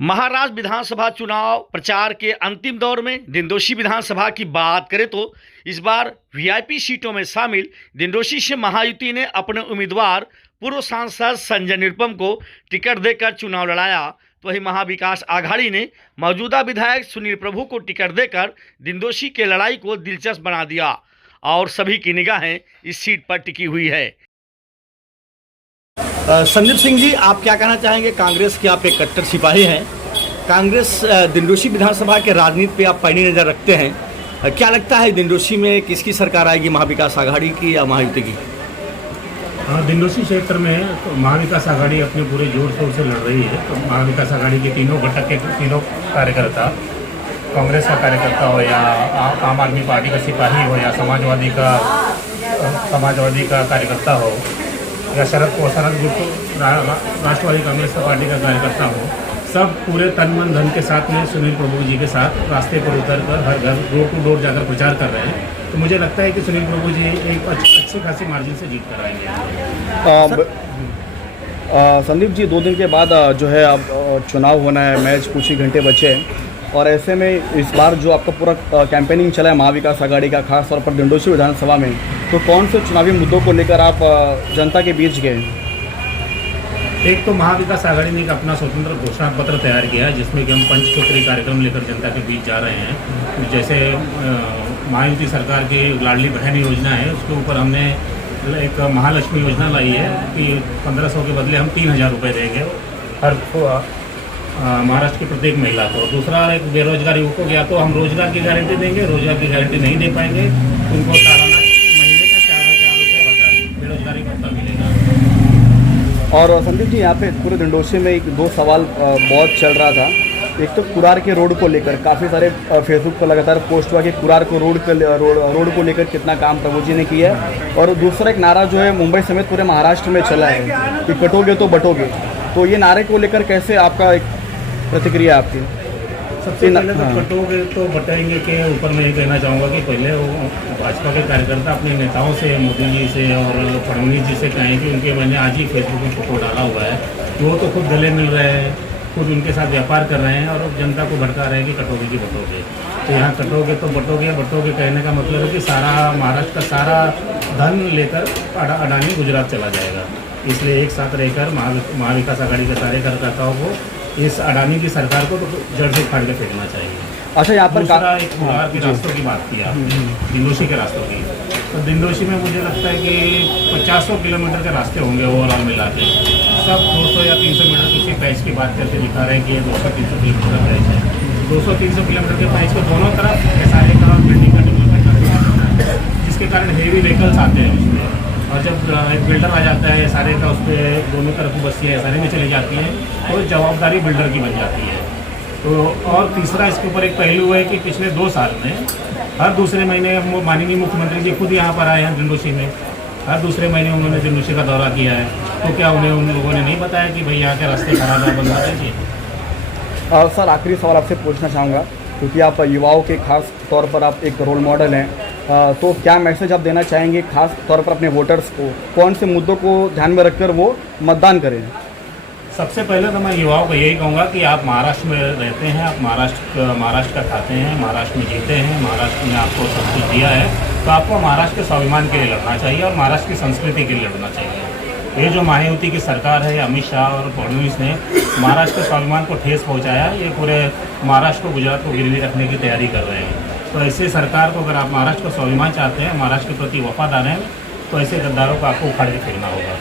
महाराष्ट्र विधानसभा चुनाव प्रचार के अंतिम दौर में दिंडोशी विधानसभा की बात करें तो इस बार वीआईपी सीटों में शामिल दिंडोशी से महायुति ने अपने उम्मीदवार पूर्व सांसद संजय निरुपम को टिकट देकर चुनाव लड़ाया। तो वहीं महाविकास आघाड़ी ने मौजूदा विधायक सुनील प्रभु को टिकट देकर दिंडोशी के लड़ाई को दिलचस्प बना दिया और सभी की निगाहें इस सीट पर टिकी हुई है। संदीप सिंह जी, आप क्या कहना चाहेंगे? कांग्रेस के आप एक कट्टर सिपाही हैं। कांग्रेस दिंडोशी विधानसभा के राजनीति पे आप पैनी नज़र रखते हैं। क्या लगता है दिंडोशी में किसकी सरकार आएगी, महाविकास आघाड़ी की या महायुति की? दिंडोशी क्षेत्र में तो महाविकास आघाड़ी अपने पूरे जोर शोर से लड़ रही है। तो महाविकास आघाड़ी के तीनों घटक के तीनों कार्यकर्ता, कांग्रेस का कार्यकर्ता हो या आम आदमी पार्टी का सिपाही हो या समाजवादी का कार्यकर्ता हो या शरद ग्रुप राष्ट्रवादी कांग्रेस पार्टी का कार्यकर्ता हो, सब पूरे तन मन धन के साथ में सुनील प्रभु जी के साथ रास्ते पर उतरकर हर घर डोर टू डोर जाकर प्रचार कर रहे हैं। तो मुझे लगता है कि सुनील प्रभु जी एक अच्छी खासी मार्जिन से जीत कर आएंगे। संदीप जी, 2 दिन के बाद जो है अब चुनाव होना है, मैच कुछ ही घंटे बचे हैं और ऐसे में इस बार जो आपका पूरा कैंपेनिंग चला है महाविकास आघाड़ी का, खास तौर पर दिंडोशी विधानसभा में, तो कौन से चुनावी मुद्दों को लेकर आप जनता के बीच गए? एक तो महाविकास आघाड़ी ने एक अपना स्वतंत्र घोषणा पत्र तैयार किया है जिसमें कि हम पंचसूत्री कार्यक्रम लेकर जनता के बीच जा रहे हैं। जैसे महायुति सरकार की लाडली बहन योजना है, उसके ऊपर हमने एक महालक्ष्मी योजना लाई है कि 1500 के बदले हम 3000 रुपये देंगे हर महाराष्ट्र की प्रत्येक महिला को। दूसरा, एक बेरोजगार युवकों को या तो हम रोजगार की गारंटी देंगे, रोजगार की गारंटी नहीं दे पाएंगे उनको सालाना महीने का 4000 रुपये भत्ता, बेरोजगारी भत्ता मिलेगा। और संदीप जी, यहाँ पे पूरे दिंडोशी में 2 सवाल बहुत चल रहा था। एक तो कुरार के रोड को लेकर काफ़ी सारे फेसबुक पर लगातार पोस्ट हुआ कि कुरार को रोड को लेकर कितना काम प्रभु जी ने किया है। और दूसरा एक नारा जो है मुंबई समेत पूरे महाराष्ट्र में चला है कि कटोगे तो बटोगे, तो ये नारे को लेकर कैसे आपका एक प्रतिक्रिया आपकी? सबसे पहले तो कटोगे तो बटेंगे के ऊपर मैं ये कहना चाहूँगा कि पहले वो भाजपा के कार्यकर्ता अपने नेताओं से, मोदी जी से और फडणवीस जी से कहें कि उनके मैंने आज ही फेसबुक में फोटो डाला हुआ है, वो तो खुद गले मिल रहे हैं, खुद उनके साथ व्यापार कर रहे हैं और जनता को भड़का रहे हैं कि कटोगे की बटोगे। तो यहाँ कटोगे तो बटोगे कहने का मतलब है कि सारा महाराष्ट्र का सारा धन लेकर अडानी गुजरात चला जाएगा। इसलिए एक साथ रहकर महाविकास आघाड़ी के सारे कार्यकर्ताओं को इस अडानी की सरकार को तो जड़ से फाड़ के फेंकना चाहिए। अच्छा, यहाँ पर दूसरा, एक कुरार के रास्तों की बात की आपने, दिंडोशी के रास्तों की। तो दिंडोशी में मुझे लगता है कि 50 किलोमीटर के रास्ते होंगे ओवरऑल मिला के। सब 200 या 300 मीटर किसी पैच की बात करके दिखा रहे हैं कि ये 200-300 किलोमीटर का पैच है। 200-300 किलोमीटर के पैच को दोनों तरफ एसआरए का बिल्डिंग का डेवलपमेंट करना है, जिसके कारण हेवी व्हीकल्स आते हैं उसमें। और जब एक बिल्डर आ जाता है सारे का, उस पर दोनों तरफ बस्तियाँ सारे में चली जाती हैं, तो जवाबदारी बिल्डर की बन जाती है। तो और तीसरा, इसके ऊपर एक पहलू है कि पिछले 2 साल में हर दूसरे महीने माननीय मुख्यमंत्री जी खुद यहाँ पर आए हैं दिंडोशी में। हर दूसरे महीने उन्होंने दिंडोशी का दौरा किया है। तो क्या उन्हें उन लोगों ने नहीं बताया कि भाई यहाँ के रास्ते खराब है, बंद कीजिए? सर, आखिरी सवाल आपसे पूछना चाहूँगा, क्योंकि आप युवाओं के खास तौर पर आप एक रोल मॉडल हैं, तो क्या मैसेज आप देना चाहेंगे खास तौर पर अपने वोटर्स को? कौन से मुद्दों को ध्यान में रखकर वो मतदान करें? सबसे पहले तो मैं युवाओं को यही कहूँगा कि आप महाराष्ट्र में रहते हैं, आप महाराष्ट्र का खाते हैं, महाराष्ट्र में जीते हैं, महाराष्ट्र ने आपको सब कुछ दिया है, तो आपको महाराष्ट्र के स्वाभिमान के लिए लड़ना चाहिए और महाराष्ट्र की संस्कृति के लिए लड़ना चाहिए। ये जो महायुति की सरकार है, अमित शाह और फडणवीस ने महाराष्ट्र के स्वाभिमान को ठेस पहुँचाया, ये पूरे महाराष्ट्र को, गुजरात को गिरवी रखने की तैयारी कर रहे हैं। तो ऐसे सरकार को, अगर आप महाराष्ट्र का स्वाभिमान चाहते हैं, महाराष्ट्र के प्रति वफादार हैं, तो ऐसे गद्दारों को आपको उखाड़ के फेंकना होगा।